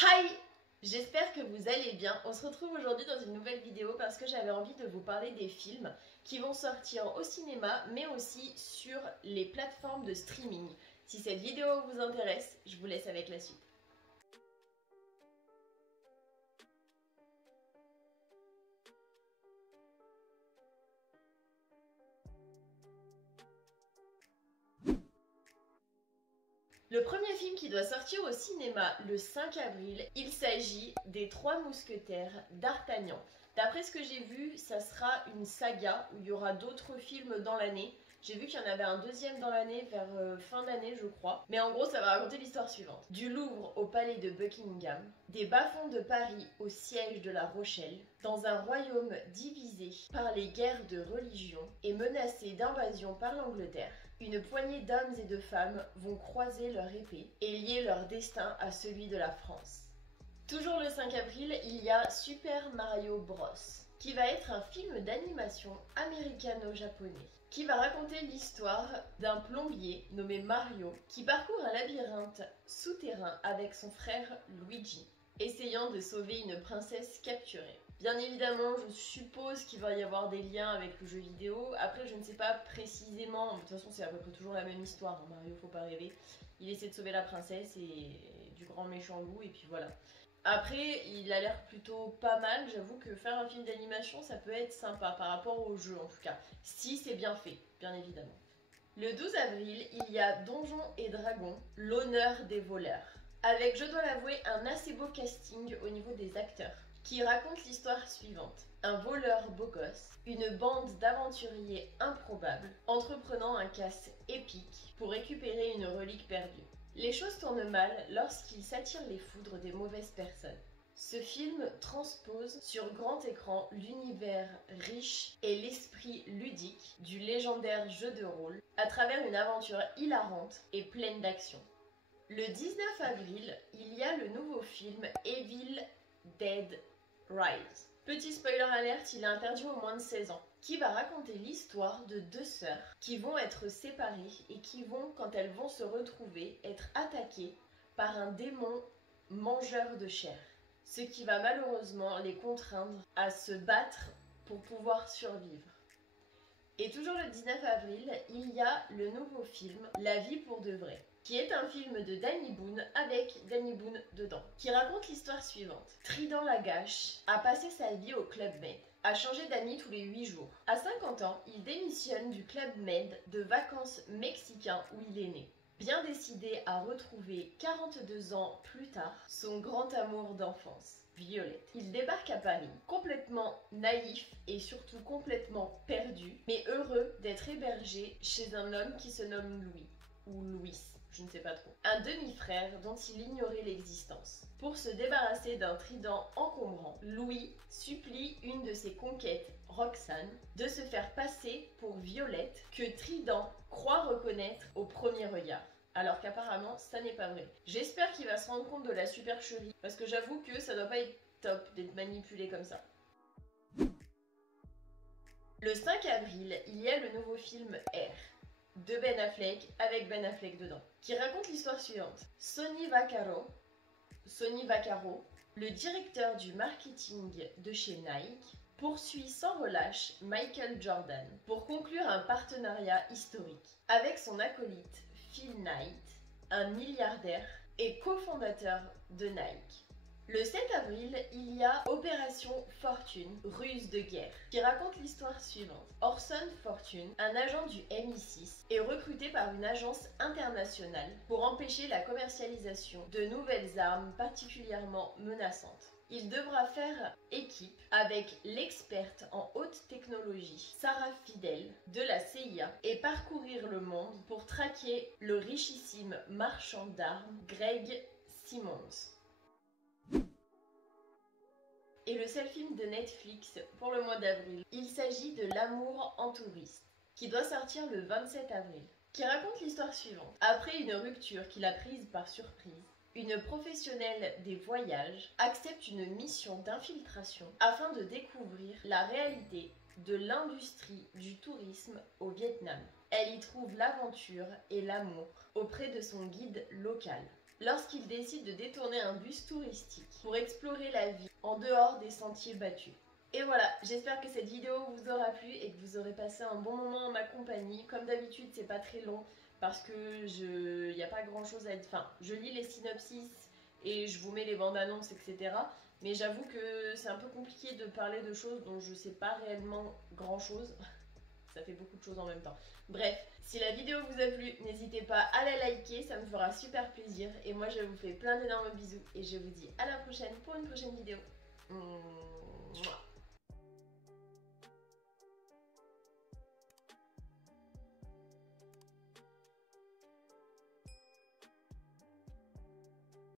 Hi! J'espère que vous allez bien. On se retrouve aujourd'hui dans une nouvelle vidéo parce que j'avais envie de vous parler des films qui vont sortir au cinéma mais aussi sur les plateformes de streaming. Si cette vidéo vous intéresse, je vous laisse avec la suite. Le premier film qui doit sortir au cinéma le 5 avril, il s'agit des Trois Mousquetaires d'Artagnan. D'après ce que j'ai vu, ça sera une saga où il y aura d'autres films dans l'année. J'ai vu qu'il y en avait un deuxième dans l'année, vers fin d'année je crois. Mais en gros, ça va raconter l'histoire suivante. Du Louvre au palais de Buckingham, des bas-fonds de Paris au siège de La Rochelle, dans un royaume divisé par les guerres de religion et menacé d'invasion par l'Angleterre, une poignée d'hommes et de femmes vont croiser leur épée et lier leur destin à celui de la France. Toujours le 5 avril, il y a Super Mario Bros, qui va être un film d'animation américano-japonais, qui va raconter l'histoire d'un plombier nommé Mario qui parcourt un labyrinthe souterrain avec son frère Luigi, essayant de sauver une princesse capturée. Bien évidemment, je suppose qu'il va y avoir des liens avec le jeu vidéo. Après, je ne sais pas précisément. De toute façon, c'est à peu près toujours la même histoire. Mario, faut pas rêver. Il essaie de sauver la princesse et du grand méchant loup, et puis voilà. Après, il a l'air plutôt pas mal. J'avoue que faire un film d'animation, ça peut être sympa par rapport au jeu en tout cas. Si c'est bien fait, bien évidemment. Le 12 avril, il y a Donjons et Dragons, l'honneur des voleurs. Avec, je dois l'avouer, un assez beau casting au niveau des acteurs, qui raconte l'histoire suivante. Un voleur beau gosse, une bande d'aventuriers improbables, entreprenant un casse épique pour récupérer une relique perdue. Les choses tournent mal lorsqu'il s'attire les foudres des mauvaises personnes. Ce film transpose sur grand écran l'univers riche et l'esprit ludique du légendaire jeu de rôle à travers une aventure hilarante et pleine d'action. Le 19 avril, il y a le nouveau film Evil Dead Rise. Petit spoiler alert, il est interdit aux moins de 16 ans, qui va raconter l'histoire de deux sœurs qui vont être séparées et qui vont, quand elles vont se retrouver, être attaquées par un démon mangeur de chair. Ce qui va malheureusement les contraindre à se battre pour pouvoir survivre. Et toujours le 19 avril, il y a le nouveau film La vie pour de vrai, qui est un film de Danny Boone avec Danny Boone dedans, qui raconte l'histoire suivante. Trident Lagache a passé sa vie au Club Med, a changé d'amis tous les 8 jours. À 50 ans, il démissionne du Club Med de vacances mexicain où il est né, bien décidé à retrouver 42 ans plus tard son grand amour d'enfance, Violette. Il débarque à Paris, complètement naïf et surtout complètement perdu, mais heureux d'être hébergé chez un homme qui se nomme Louis, ou Louis, je ne sais pas trop. Un demi-frère dont il ignorait l'existence. Pour se débarrasser d'un trident encombrant, Louis supplie une de ses conquêtes, Roxane, de se faire passer pour Violette, que Trident croit reconnaître au premier regard. Alors qu'apparemment, ça n'est pas vrai. J'espère qu'il va se rendre compte de la supercherie, parce que j'avoue que ça doit pas être top d'être manipulé comme ça. Le 5 avril, il y a le nouveau film R de Ben Affleck, avec Ben Affleck dedans, qui raconte l'histoire suivante. Sonny Vaccaro, le directeur du marketing de chez Nike, poursuit sans relâche Michael Jordan pour conclure un partenariat historique avec son acolyte Phil Knight, un milliardaire et cofondateur de Nike. Le 7 avril, il y a Opération Fortune, ruse de guerre, qui raconte l'histoire suivante. Orson Fortune, un agent du MI6, est recruté par une agence internationale pour empêcher la commercialisation de nouvelles armes particulièrement menaçantes. Il devra faire équipe avec l'experte en haute technologie, Sarah Fidel, de la CIA, et parcourir le monde pour traquer le richissime marchand d'armes, Greg Simmons. Et le seul film de Netflix pour le mois d'avril, il s'agit de L'amour en touriste, qui doit sortir le 27 avril, qui raconte l'histoire suivante. Après une rupture qu'il a prise par surprise, une professionnelle des voyages accepte une mission d'infiltration afin de découvrir la réalité de l'industrie du tourisme au Vietnam. Elle y trouve l'aventure et l'amour auprès de son guide local. lorsqu'il décide de détourner un bus touristique pour explorer la ville en dehors des sentiers battus. Et voilà, j'espère que cette vidéo vous aura plu et que vous aurez passé un bon moment en ma compagnie. Comme d'habitude, c'est pas très long parce que il n'y a pas grand chose à être. Enfin, je lis les synopsis et je vous mets les bandes annonces, etc. Mais j'avoue que c'est un peu compliqué de parler de choses dont je sais pas réellement grand chose. Ça fait beaucoup de choses en même temps. Bref, si la vidéo vous a plu, n'hésitez pas à la liker, ça me fera super plaisir. Et moi, je vous fais plein d'énormes bisous et je vous dis à la prochaine pour une prochaine vidéo.